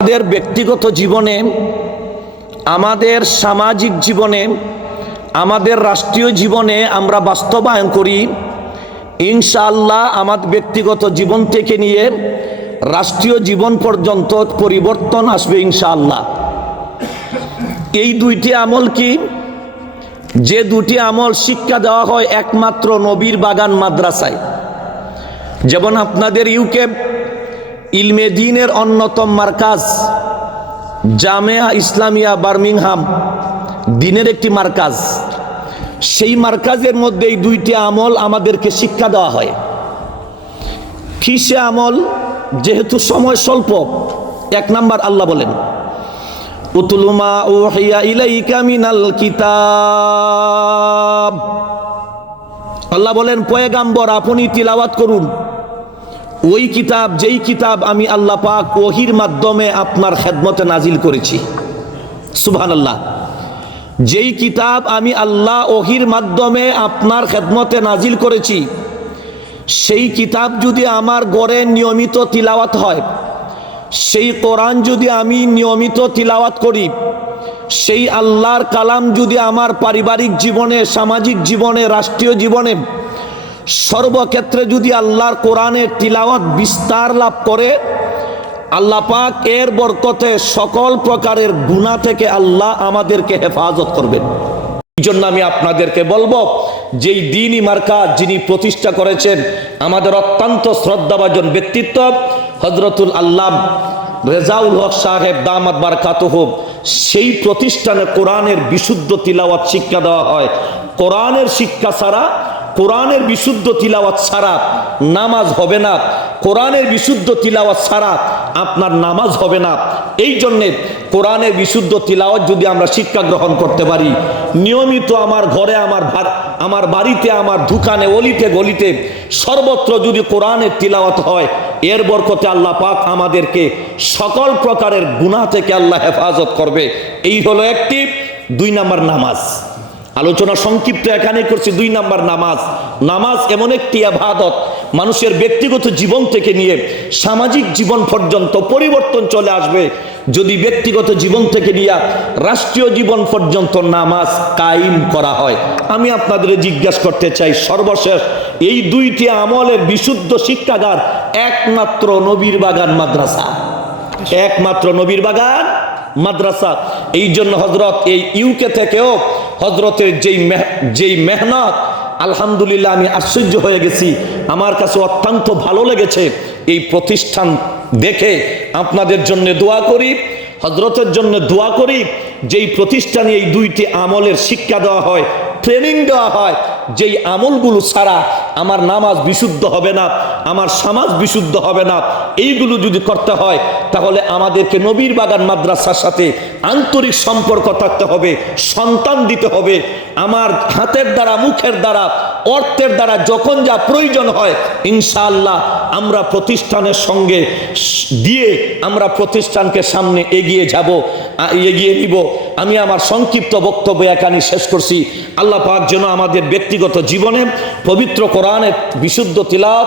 আমাদের ব্যক্তিগত জীবনে, আমাদের সামাজিক জীবনে, আমাদের রাষ্ট্রীয় জীবনে আমরা বাস্তবায়ন করি। ইনশাআল্লাহ আমার ব্যক্তিগত জীবন থেকে নিয়ে রাষ্ট্রীয় জীবন পর্যন্ত পরিবর্তন আসবে ইনশাআল্লাহ। এই দুইটি আমল কি? যে দুটি আমল শিক্ষা দেওয়া হয় একমাত্র নবীর বাগান মাদ্রাসায়। যেমন আপনাদের ইউকে ইলমে দিনের অন্যতম মার্কাজ জামেয়া ইসলামিয়া বার্মিংহাম, দিনের একটি মার্কাজ। সেই মার্কাজের মধ্যে এই দুইটি আমল আমাদেরকে শিক্ষা দেওয়া হয়। কিসে আমল? যেহেতু সময় স্বল্প, এক নাম্বার আল্লাহ বলেন আল্লাহ বলেন, পয়গাম্বর, আপনি তিলাওয়াত করুন। ওই কিতাব, যেই কিতাব আমি আল্লাহ পাক ওহির মাধ্যমে আপনার খেদমতে নাজিল করেছি। সুবহান আল্লাহ যেই কিতাব আমি আল্লাহ ওহির মাধ্যমে আপনার খেদমতে নাজিল করেছি, সেই কিতাব যদি আমার গড়ে নিয়মিত তিলাওয়াত হয়, সেই কোরআন যদি আমি নিয়মিত তিলাওয়াত করি, সেই আল্লাহর কালাম যদি আমার পারিবারিক জীবনে, সামাজিক জীবনে, রাষ্ট্রীয় জীবনে সর্বক্ষেত্রে যদি আল্লাহর কোরআনের তিলাওয়াত বিস্তার লাভ করে, আল্লাহ পাক এর বরকতে সকল প্রকারের গুণা থেকে আল্লাহ আমাদেরকে হেফাজত করবেন। এই জন্য আমি আপনাদেরকে বলব, যেই দিনই মার্কা যিনি প্রতিষ্ঠা করেছেন, আমাদের অত্যন্ত শ্রদ্ধাভাজন ব্যক্তিত্ব হজরতুল আল্লাহ রেজাউল হক সাহেব দামাত বারকাত হোক সেই প্রতিষ্ঠানে কোরআনের বিশুদ্ধ তিলাওয়াত শিক্ষা দেওয়া হয়। কোরআনের শিক্ষা ছাড়া কোরআনের বিশুদ্ধ তিলাওয়াত ছাড়া নামাজ হবে না। কোরআনের বিশুদ্ধ তিলাওয়াত ছাড়া আপনার নামাজ হবে না। এই জন্যে কোরআনের বিশুদ্ধ তিলাওয়াত যদি আমরা শিক্ষা গ্রহণ করতে পারি, নিয়মিত আমার ঘরে, আমার আমার বাড়িতে, আমার দোকানে, অলিতে, গলিতে সর্বত্র যদি কোরআনের তিলাওয়াত হয়, এর বরকতে আল্লাহ পাক আমাদেরকে সকল প্রকারের গুনাহ থেকে আল্লাহ হেফাজত করবে। এই হলো একটি। দুই নাম্বার নামাজ। আলোচনা সংক্ষিপ্ত এখানে করছি দুই নাম্বার নামাজ। নামাজ এমন একটি আবাদত মানুষের ব্যক্তিগত জীবন থেকে নিয়ে সামাজিক জীবন পর্যন্ত পরিবর্তন চলে আসবে যদি ব্যক্তিগত জীবন থেকে নিয়ে রাষ্ট্রীয় জীবন পর্যন্ত নামাজ কায়েম করা হয়। আমি আপনাদের জিজ্ঞাসা করতে চাই, সর্বশেষ এই দুইটি আমলের বিশুদ্ধ শিক্ষাগার একমাত্র নবীর বাগান মাদ্রাসা? একমাত্র নবীর বাগান মাদ্রাসা। এই জন্য হজরত এই ইউকে থেকেও হজরতের যেই যেই মেহনত, আলহামদুলিল্লাহ আমি আশ্চর্য হয়ে গেছি। আমার কাছে অত্যন্ত ভালো লেগেছে এই প্রতিষ্ঠান দেখে। আপনাদের জন্য দোয়া করি হজরতের জন্য দোয়া করি, যেই প্রতিষ্ঠানে এই দুইটি আমলের শিক্ষা দেওয়া হয় ট্রেনিং দেওয়া হয় যেই আমলগুলো ছাড়া আমার নামাজ বিশুদ্ধ হবে না, আমার সমাজ বিশুদ্ধ হবে না, এইগুলো যদি করতে হয়, তাহলে আমাদেরকে নবীর বাগান মাদ্রাসার সাথে আন্তরিক সম্পর্ক থাকতে হবে, সন্তান দিতে হবে। আমার হাতের দ্বারা, মুখের দ্বারা অর্থের দ্বারা যখন যা প্রয়োজন হয়, ইনশাআল্লাহ আমরা প্রতিষ্ঠানের সঙ্গে দিয়ে আমরা প্রতিষ্ঠানকে সামনে এগিয়ে যাব এগিয়ে নিব। আমি আমার সংক্ষিপ্ত বক্তব্য একানি শেষ করছি। আল্লাহ পাক যেন আমাদের ব্যক্তিগত জীবনে পবিত্র কোরআনের বিশুদ্ধ তিলাপ